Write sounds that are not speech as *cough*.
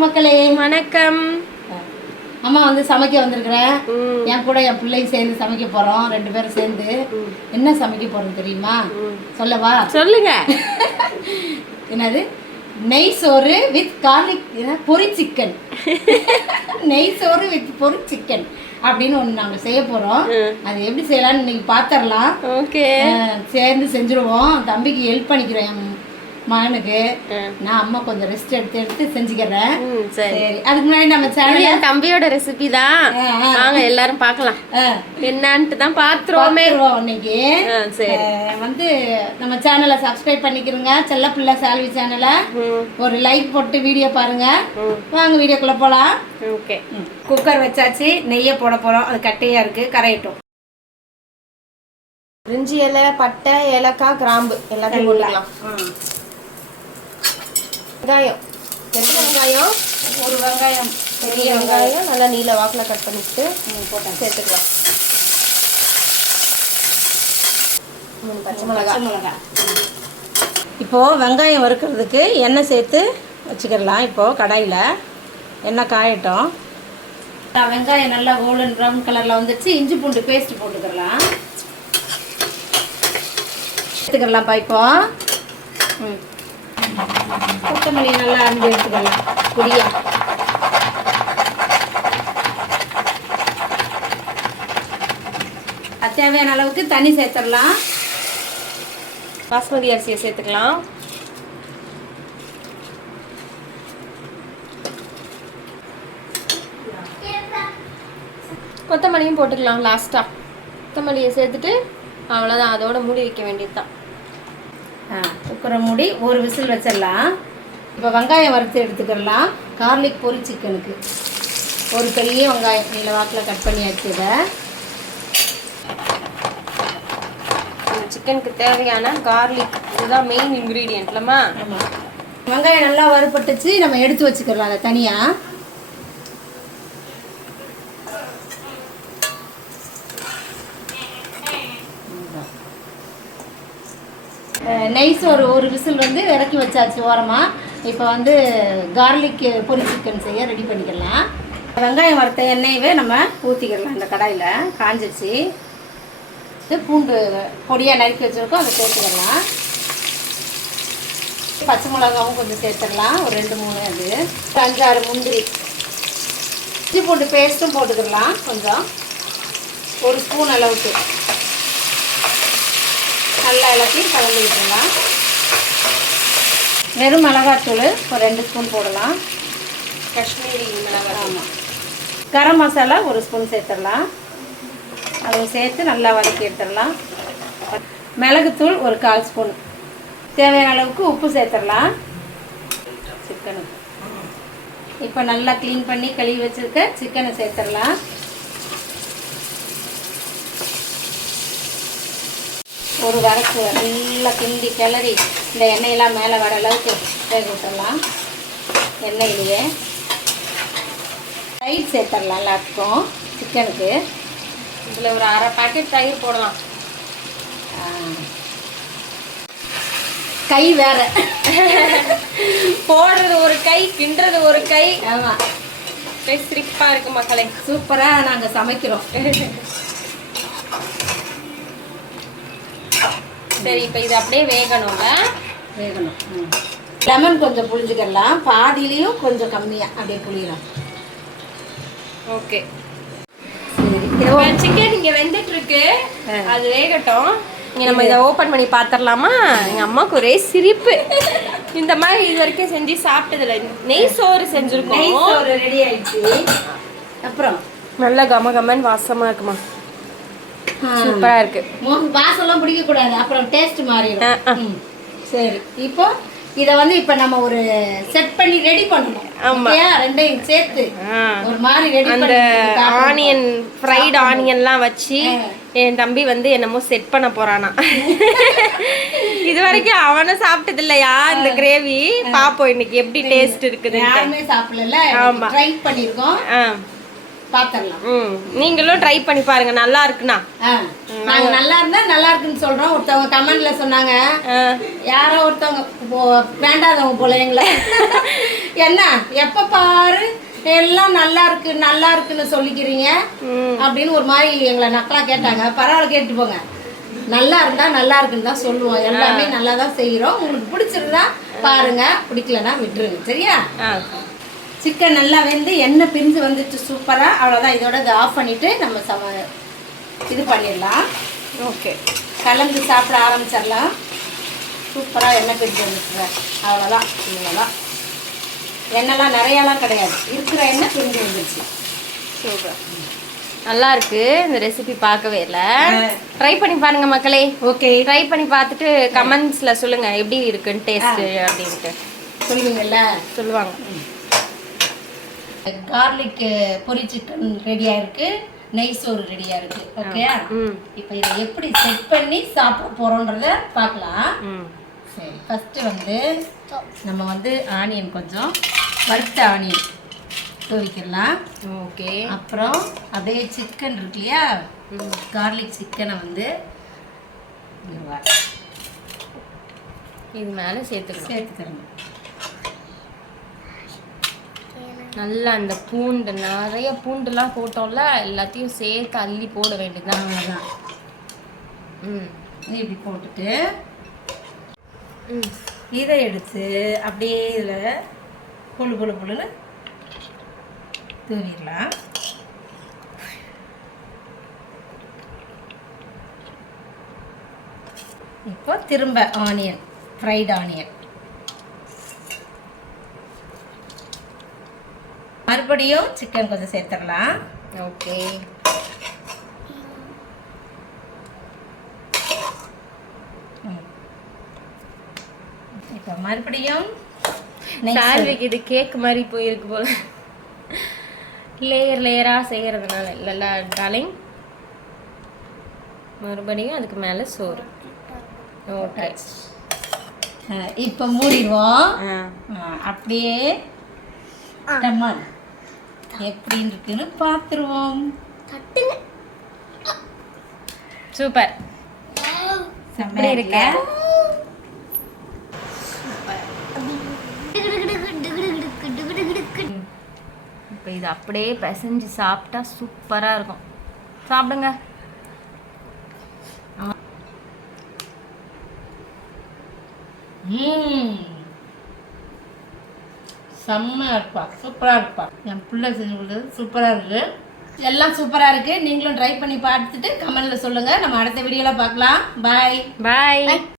வணக்கம் மக்களே வணக்கம். அம்மா வந்து சமைக்க வந்திருக்கிறேன். என் கூட என் பிள்ளையும் சேர்ந்து சமைக்க போறோம் ரெண்டு பேரும் சேர்ந்து. என்ன சமைக்க போறோம் தெரியுமா? சொல்லவா? சொல்லுங்க. *laughs* என்னது? நெய் சோறு வித் கார்லிக் பொரி சிக்கன் நெய் சோறு வித் பொரி சிக்கன் அப்படின்னு ஒன்று நாங்கள் செய்ய போகிறோம் அது எப்படி செய்யலாம்னு இன்னைக்கு பார்த்துடலாம் ஓகே. சேர்ந்து செஞ்சுருவோம். தம்பிக்கு ஹெல்ப் பண்ணிக்கிறேன் என் மகனுக்கு. நான் அம்மா கொஞ்சம் ரெஸ்ட் எடுத்து எடுத்து செஞ்சுக்கிறேன். சரி. அதுக்கு முன்னாடி நம்ம சேனல் என் தம்பியோட ரெசிபி தான். வாங்க எல்லாரும் பார்க்கலாம். என்னன்ட்டு தான் பாத்துருவோமே இன்னைக்கு. சரி. வந்து நம்ம சேனலை சப்ஸ்கிரைப் பண்ணிக்கிறோங்க செல்ல பிள்ளை சால்வி சேனலை ஒரு லைக் போட்டு வீடியோ பாருங்க. வாங்க வீடியோக்குள்ள போலாம். ஓகே. குக்கர் வச்சாச்சு. நெய்யை போட போறோம். அது கட்டையா இருக்கு. கரையட்டும். பிரிஞ்சி இலை பட்டை ஏலக்காய் கிராம்பு. எல்லாத்தையும் போட்டுக்கலாம். வெங்காயம். எத்தனை வெங்காயம் ஒரு வெங்காயம் பெரிய வெங்காயம். நல்லா நீல வாக்குல கட் பண்ணிட்டு போட்டேன். சேர்த்துக்கலாம். மூணு பச்சை மிளகாய். பச்சை மிளகாய். இப்போது வெங்காயம் வறுக்கிறதுக்கு எண்ணெய் சேர்த்து வச்சுக்கிடலாம் இப்போது கடாயில் எண்ணெய் காயட்டும். வெங்காயம் நல்லா கோல்டன் ப்ரௌன் கலரில் வந்துச்சு. இஞ்சி பூண்டு பேஸ்ட் போட்டுக்கிடலாம் எடுத்துக்கிடலாம்ப்பா இப்போ. ம். கொத்தமல்லி நல்லா அரிஞ்சு எடுத்துக்கலாம். பொடியா. அது தேவையான அளவுக்கு தண்ணி சேர்த்துடலாம். பாஸ்மதி அரிசியை சேர்த்துக்கலாம். கொத்தமல்லியும் போட்டுக்கலாம் லாஸ்ட்டாக கொத்தமல்லியை சேர்த்துட்டு அவ்வளோதான் அதோட மூடி வைக்க வேண்டியது தான் குக்கரை மூடி ஒரு விசில் வச்சிடலாம். இப்போ வெங்காயம் வறுத்து எடுத்துக்கிடலாம் கார்லிக் பொரி சிக்கனுக்கு ஒரு பெரிய வெங்காயம் நீல வாக்கில் கட் பண்ணியாச்சு இதை. சிக்கனுக்கு தேவையான கார்லிக் இதுதான் மெயின் இன்க்ரீடியன்ட்லமா ஆமாம் வெங்காயம் நல்லா வறுபட்டுச்சு நம்ம எடுத்து வச்சுக்கிடலாம் அதை தனியாக நைஸ் ஒரு ஒரு விசில் வந்து இறக்கி வச்சாச்சு ஓரமாக இப்போ வந்து கார்லிக் பொரி சிக்கன் செய்ய ரெடி பண்ணிக்கலாம். வெங்காயம் வறுத்த எண்ணெயவே நம்ம ஊற்றிக்கிடலாம் இந்த கடாயில். காஞ்சிச்சு இது பூண்டு பொடியாக நறுக்கி வச்சுருக்கோம் அதை சேர்த்துக்கலாம். பச்சை மிளகாவும் கொஞ்சம் சேர்த்துடலாம் ஒரு ரெண்டு மூணு அது. அஞ்சாறு முந்திரி. இஞ்சி பூண்டு பேஸ்ட்டும் போட்டுக்கிடலாம் கொஞ்சம். ஒரு ஸ்பூன் அளவுக்கு. நல்லா எல்லாத்தையும் கலந்து விட்டுடலாம். வெறும் மிளகாத்தூள் ஒரு ரெண்டு ஸ்பூன் போடலாம். காஷ்மீரி மிளகாய் ஆமாம் கரம் மசாலா ஒரு ஸ்பூன் சேர்த்துடலாம். அதுவும் சேர்த்து நல்லா வதக்கி எடுத்துடலாம். மிளகுத்தூள் ஒரு கால் ஸ்பூன். தேவையான அளவுக்கு உப்பு சேர்த்துடலாம். சிக்கனுக்கு இப்போ நல்லா க்ளீன் பண்ணி கழுவி வச்சுருக்க சிக்கனை சேர்த்துடலாம். ஒரு வதக்கு நல்லா கிண்டி கிளறி இந்த எண்ணெயெல்லாம் மேலே வர அளவுக்கு வேக விட்டுடலாம். எண்ணெயிலேயே. தயிர் சேர்த்துடலாம் எல்லாத்துக்கும் சிக்கனுக்கு. இதில் ஒரு அரை பாக்கெட் தயிர் போடலாம். கை வேற. போடுறது ஒரு கை கிண்டுறது ஒரு கை. ஆமாம் சிரிப்பாக இருக்கு மக்களே. சூப்பராக நாங்கள் சமைக்கிறோம். *laughs* சரி இப்போ இது அப்படியே வேகணும்ல? வேகணும். லெமன் கொஞ்சம் புளிஞ்சுக்கிடலாம் பாதியிலையும் கொஞ்சம் கம்மியாக அப்படியே புளியலாம் ஓகே. சிக்கன் இங்க வெந்துட்டு இருக்கு. அது வேகட்டும். இங்க நம்ம இதை ஓபன் பண்ணி பாத்திரலாமா? எங்க அம்மாக்கு ஒரே சிரிப்பு. இந்த மாதிரி இது வரைக்கும் செஞ்சு சாப்பிட்டதுல நெய் சோறு நெய் செஞ்சிருக்கோம் சோறு ரெடி ஆயிடுச்சு. அப்புறம்? நல்ல கம கமன் வாசமா இருக்குமா. சூப்பரா இருக்கு. வாசம்லாம் பிடிக்கக்கூடாது. அப்புறம் டேஸ்ட் மாறிடும். சரி. இப்போ இதை வந்து இப்போ நம்ம ஒரு செட் பண்ணி ரெடி பண்ணணும். ஆமா. ரெண்டையும் சேர்த்து. ஒரு மாதிரி ரெடி அந்த பண்ணி ஆனியன் ஃப்ரைட் ஆனியன்லாம் வச்சு என் தம்பி வந்து என்னமோ செட் பண்ண போறானா. *laughs* இது வரைக்கும் அவனும் சாப்பிட்டது இல்லையா இந்த கிரேவி பாப்போம் இன்னைக்கு எப்படி டேஸ்ட் இருக்குதுன்னு யாருமே சாப்பிடல. ஆமா. ட்ரை பண்ணியிருக்கோம் ஆ பார்த்துடலாம் ம் நீங்களும் ட்ரை பண்ணி பாருங்க நல்லா இருக்குண்ணா ஆ நாங்கள் நல்லா இருந்தா நல்லா இருக்குன்னு சொல்றோம். ஒருத்தவங்க கமெண்ட்ல சொன்னாங்க. யாரோ ஒருத்தவங்க வேண்டாதவங்க போல எங்களை. *laughs* என்ன எப்ப பாரு எல்லாம் நல்லா இருக்கு நல்லா இருக்குன்னு சொல்லிக்கிறீங்க. அப்படின்னு ஒரு மாதிரி எங்களை நக்கலா கேட்டாங்க. பரவாயில்ல கேட்டு போங்க. நல்லா இருந்தா நல்லா இருக்குன்னு தான் சொல்லுவோம். எல்லாமே நல்லா தான் செய்யறோம். உங்களுக்கு பிடிச்சிருந்தா பாருங்க பிடிக்கலன்னா விட்டுருங்க. சரியா? சிக்கன் நல்லா வெந்து எண்ணெய் பிரிஞ்சு வந்துட்டு சூப்பராக அவ்வளோதான் இதோட இதை ஆஃப் பண்ணிட்டு நம்ம சம இது பண்ணிடலாம். ஓகே. கலந்து சாப்பிட ஆரம்பிச்சிடலாம். சூப்பராக எண்ணெய் பிரிஞ்சு வந்துச்சுங்க. அவ்வளோதான் இவ்வளோதான் எண்ணெய்லாம் நிறையாலாம் கிடையாது. இருக்கிற எண்ணெய் பிரிஞ்சு வந்துருச்சு. சூப்பர். நல்லா இருக்கு. இந்த ரெசிபி பார்க்கவே இல்லை. ட்ரை பண்ணி பாருங்க மக்களே. ஓகே. ட்ரை பண்ணி பார்த்துட்டு கமெண்ட்ஸ்ல சொல்லுங்க. எப்படி இருக்குன்னு டேஸ்ட் அப்படின்ட்டு. சொல்லுவீங்கல்ல? சொல்லுவாங்க. கார்லிக் பொரி சிக்கன் ரெடியாக இருக்கு நெய் சோறு ரெடியாக இருக்கு ஓகே ம். இப்போ இதை எப்படி செட் பண்ணி சாப்பிட போகிறோன்றத பார்க்கலாம். சரி ஃபஸ்ட்டு வந்து நம்ம வந்து ஆனியன் கொஞ்சம் வறுத்த ஆனியன் தூவிக்கலாம். ஓகே. அப்புறம் அப்படியே சிக்கன் இருக்கு இல்லையா? கார்லிக் சிக்கனை வந்து இது மேலே சேர்த்துக்கணும் சேர்த்துக்கிறோம் நல்லா அந்த பூண்டு நிறைய பூண்டுலாம் போட்டோம்ல எல்லாத்தையும் சேர்த்து அள்ளி போட வேண்டியதுதான். அவ்வளோதான் ம். இப்படி போட்டுட்டு ம். இதை எடுத்து அப்படியே இதில் புழு புழு புழுன்னு தூவிடலாம். இப்போ திரும்ப ஆனியன் ஃப்ரைட் ஆனியன் மறுபடியும் சிக்கன் கொஞ்சம் சேர்த்துடலாம். ஓகே இப்போ மறுபடியும் சால்விக்கு இது கேக் மாதிரி போயிருக்கு போல. லேயர் லேயராக செய்கிறதுனால இல்லைல்ல டார்லிங் மறுபடியும் அதுக்கு மேலே சோறு. ஓகே இப்போ மூடிடுவோம். அப்படியே டம்மால் எப்படின்னு இருக்குன்னு பார்த்துருவோம் சூப்பர். செம்மையா இருக்கு? இப்போ இது அப்படியே பிசைஞ்சு சாப்பிட்டா சூப்பராக இருக்கும். சாப்பிடுங்க. ம். செம்மையா இருப்பா. சூப்பராக இருப்பா. என் பிள்ளை செஞ்சு கொடுத்தது சூப்பராக இருக்கு. எல்லாம் சூப்பராக இருக்கு. நீங்களும் ட்ரை பண்ணி பார்த்துட்டு கமெண்ட்ல சொல்லுங்க. நம்ம அடுத்த வீடியோவில் பார்க்கலாம். பாய் பாய்